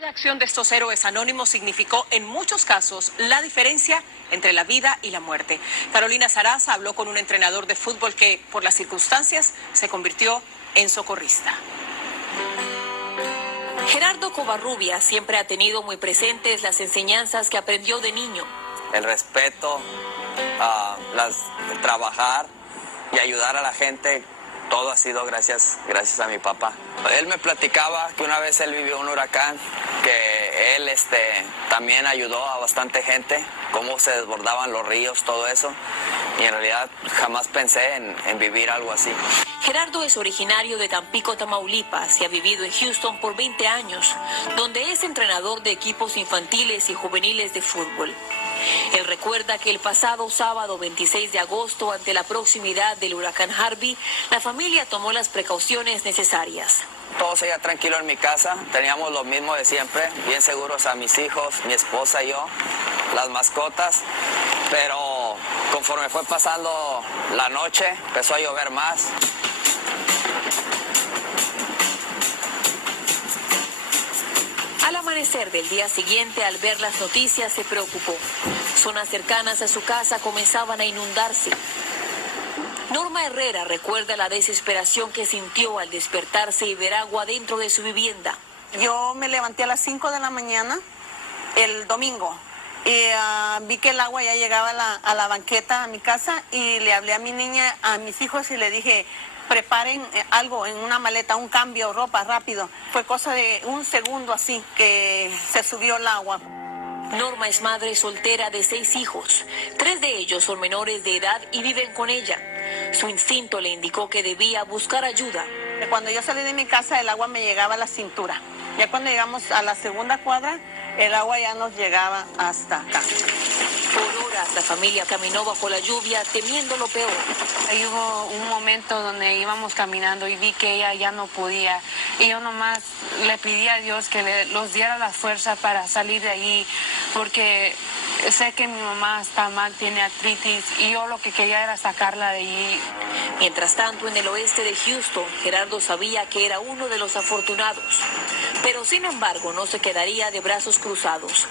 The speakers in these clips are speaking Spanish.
La acción de estos héroes anónimos significó en muchos casos la diferencia entre la vida y la muerte. Carolina Sarasa habló con un entrenador de fútbol que, por las circunstancias, se convirtió en socorrista. Gerardo Covarrubias siempre ha tenido muy presentes las enseñanzas que aprendió de niño. El respeto, trabajar y ayudar a la gente, todo ha sido gracias a mi papá. Él me platicaba que una vez él vivió un huracán, que él también ayudó a bastante gente, cómo se desbordaban los ríos, todo eso, y en realidad jamás pensé en vivir algo así. Gerardo es originario de Tampico, Tamaulipas, y ha vivido en Houston por 20 años, donde es entrenador de equipos infantiles y juveniles de fútbol. Él recuerda que el pasado sábado 26 de agosto, ante la proximidad del huracán Harvey, la familia tomó las precauciones necesarias. Todo seguía tranquilo en mi casa, teníamos lo mismo de siempre, bien seguros a mis hijos, mi esposa y yo, las mascotas, pero conforme fue pasando la noche, empezó a llover más. Al amanecer del día siguiente, al ver las noticias, se preocupó. Zonas cercanas a su casa comenzaban a inundarse. Norma Herrera recuerda la desesperación que sintió al despertarse y ver agua dentro de su vivienda. Yo me levanté a las 5 de la mañana el domingo y vi que el agua ya llegaba a la banqueta a mi casa y le hablé a mi niña, a mis hijos y le dije: preparen algo en una maleta, un cambio, ropa rápido. Fue cosa de un segundo así que se subió el agua. Norma es madre soltera de 6 hijos. 3 de ellos son menores de edad y viven con ella. Su instinto le indicó que debía buscar ayuda. Cuando yo salí de mi casa, el agua me llegaba a la cintura. Ya cuando llegamos a la segunda cuadra, el agua ya nos llegaba hasta acá. Por horas la familia caminó bajo la lluvia, temiendo lo peor. Ahí hubo un momento donde íbamos caminando y vi que ella ya no podía. Y yo nomás le pedí a Dios que los diera la fuerza para salir de ahí, porque sé que mi mamá está mal, tiene artritis, y yo lo que quería era sacarla de allí. Mientras tanto, en el oeste de Houston, Gerardo sabía que era uno de los afortunados. Pero sin embargo, no se quedaría de brazos cruzados.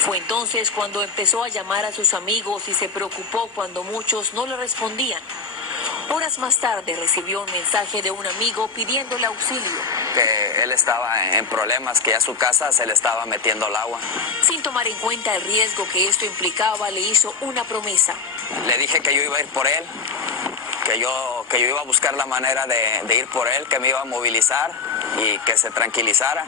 Fue entonces cuando empezó a llamar a sus amigos y se preocupó cuando muchos no le respondían. Horas más tarde recibió un mensaje de un amigo pidiéndole auxilio. Que él estaba en problemas, que a su casa se le estaba metiendo el agua. Sin tomar en cuenta el riesgo que esto implicaba, le hizo una promesa. Le dije que yo iba a ir por él, que yo iba a buscar la manera de ir por él, que me iba a movilizar y que se tranquilizara.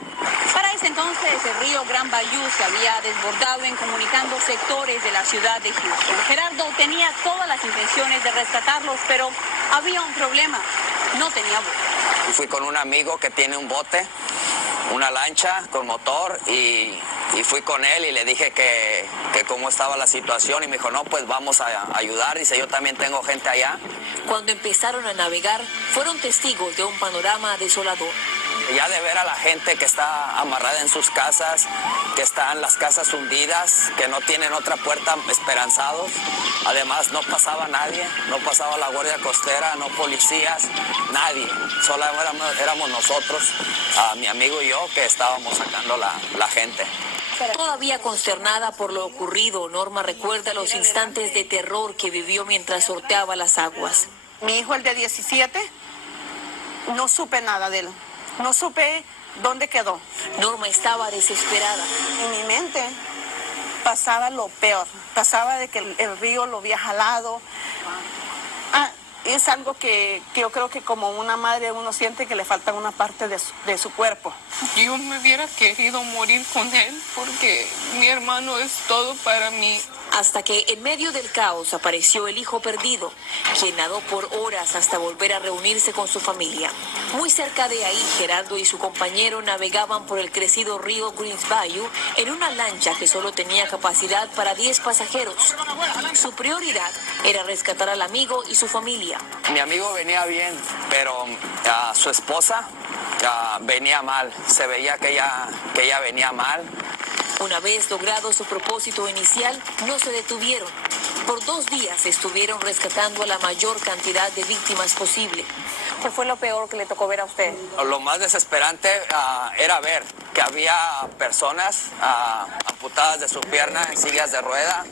Para ese entonces el río Gran Bayou se había desbordado, incomunicando sectores de la ciudad de Houston. Gerardo tenía todas las intenciones de rescatarlos, pero había un problema: no tenía bote. Fui con un amigo que tiene un bote, una lancha con motor, y fui con él y le dije que cómo estaba la situación, y me dijo: no, pues vamos a ayudar. Dice: yo también tengo gente allá. Cuando empezaron a navegar, fueron testigos de un panorama desolador. Ya de ver a la gente que está amarrada en sus casas, que están las casas hundidas, que no tienen otra puerta, esperanzados. Además no pasaba nadie, no pasaba la guardia costera, no policías, nadie. Solo éramos nosotros, mi amigo y yo, que estábamos sacando la gente. Todavía consternada por lo ocurrido, Norma recuerda los instantes de terror que vivió mientras sorteaba las aguas. Mi hijo, el de 17, no supe nada de él. No supe dónde quedó. Norma estaba desesperada. En mi mente pasaba lo peor. Pasaba de que el río lo había jalado. Es algo que yo creo que como una madre uno siente que le falta una parte de su cuerpo. Yo me hubiera querido morir con él, porque mi hermano es todo para mí. Hasta que en medio del caos apareció el hijo perdido, quien nadó por horas hasta volver a reunirse con su familia. Muy cerca de ahí, Gerardo y su compañero navegaban por el crecido río Greens Bayou en una lancha que solo tenía capacidad para 10 pasajeros. Su prioridad era rescatar al amigo y su familia. Mi amigo venía bien, pero su esposa venía mal. Se veía que ella venía mal. Una vez logrado su propósito inicial, no se detuvieron. Por 2 días estuvieron rescatando a la mayor cantidad de víctimas posible. ¿Qué fue lo peor que le tocó ver a usted? Lo más desesperante era ver que había personas amputadas de su pierna en sillas de rueda,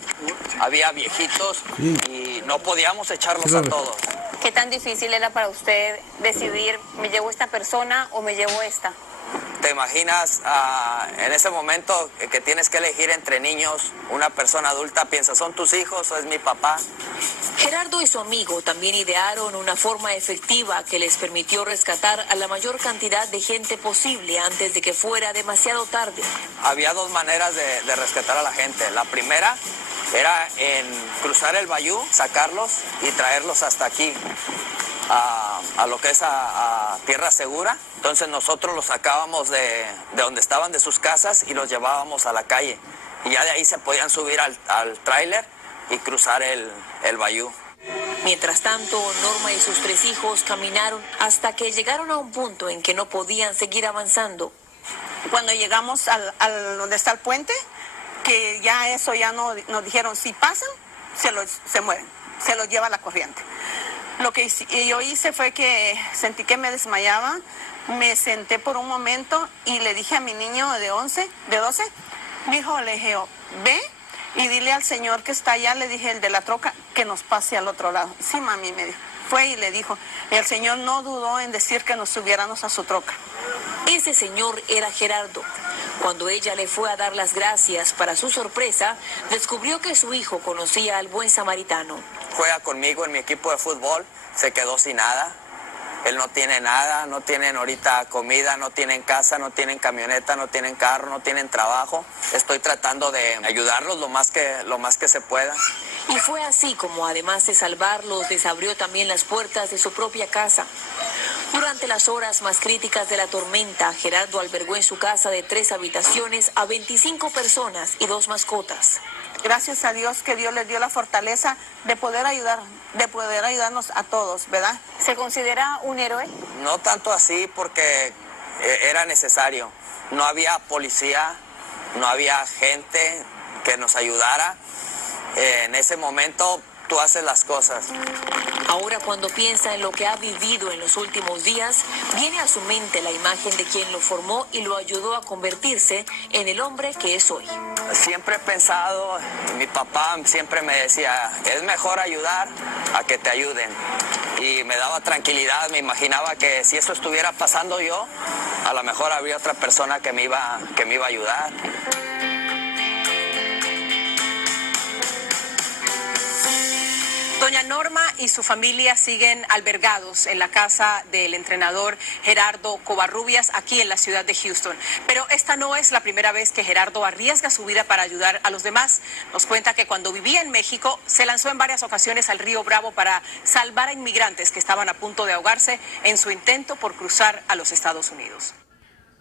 había viejitos y no podíamos echarlos a todos. ¿Qué tan difícil era para usted decidir, me llevo esta persona o me llevo esta? ¿Te imaginas en ese momento que tienes que elegir entre niños, una persona adulta, piensas, ¿son tus hijos o es mi papá? Gerardo y su amigo también idearon una forma efectiva que les permitió rescatar a la mayor cantidad de gente posible antes de que fuera demasiado tarde. Había 2 maneras de rescatar a la gente. La primera era en cruzar el bayú, sacarlos y traerlos hasta aquí, a lo que es a tierra segura. Entonces nosotros los sacábamos de donde estaban de sus casas y los llevábamos a la calle. Y ya de ahí se podían subir al tráiler y cruzar el bayú. Mientras tanto, Norma y sus 3 hijos caminaron hasta que llegaron a un punto en que no podían seguir avanzando. Cuando llegamos al donde está el puente, que ya eso ya no, nos dijeron, si pasan, se mueren, se los lleva la corriente. Lo que yo hice fue que sentí que me desmayaba, me senté por un momento y le dije a mi niño de 12, mi hijo, le dije, ve y dile al señor que está allá, le dije, el de la troca, que nos pase al otro lado. Sí, mami, me dijo. Fue y le dijo, y el señor no dudó en decir que nos subiéramos a su troca. Ese señor era Gerardo. Cuando ella le fue a dar las gracias, para su sorpresa, descubrió que su hijo conocía al buen samaritano. Juega conmigo en mi equipo de fútbol, se quedó sin nada. Él no tiene nada, no tienen ahorita comida, no tienen casa, no tienen camioneta, no tienen carro, no tienen trabajo. Estoy tratando de ayudarlos lo más que se pueda. Y fue así como, además de salvarlos, les abrió también las puertas de su propia casa. Durante las horas más críticas de la tormenta, Gerardo albergó en su casa de 3 habitaciones a 25 personas y 2 mascotas. Gracias a Dios que Dios les dio la fortaleza de poder ayudarnos a todos, ¿verdad? ¿Se considera un héroe? No tanto así porque era necesario. No había policía, no había gente que nos ayudara. En ese momento tú haces las cosas. Ahora, cuando piensa en lo que ha vivido en los últimos días, viene a su mente la imagen de quien lo formó y lo ayudó a convertirse en el hombre que es hoy. Siempre he pensado, mi papá siempre me decía, es mejor ayudar a que te ayuden. Y me daba tranquilidad, me imaginaba que si eso estuviera pasando yo, a lo mejor habría otra persona que me iba a ayudar. Doña Norma y su familia siguen albergados en la casa del entrenador Gerardo Covarrubias aquí en la ciudad de Houston. Pero esta no es la primera vez que Gerardo arriesga su vida para ayudar a los demás. Nos cuenta que cuando vivía en México se lanzó en varias ocasiones al río Bravo para salvar a inmigrantes que estaban a punto de ahogarse en su intento por cruzar a los Estados Unidos.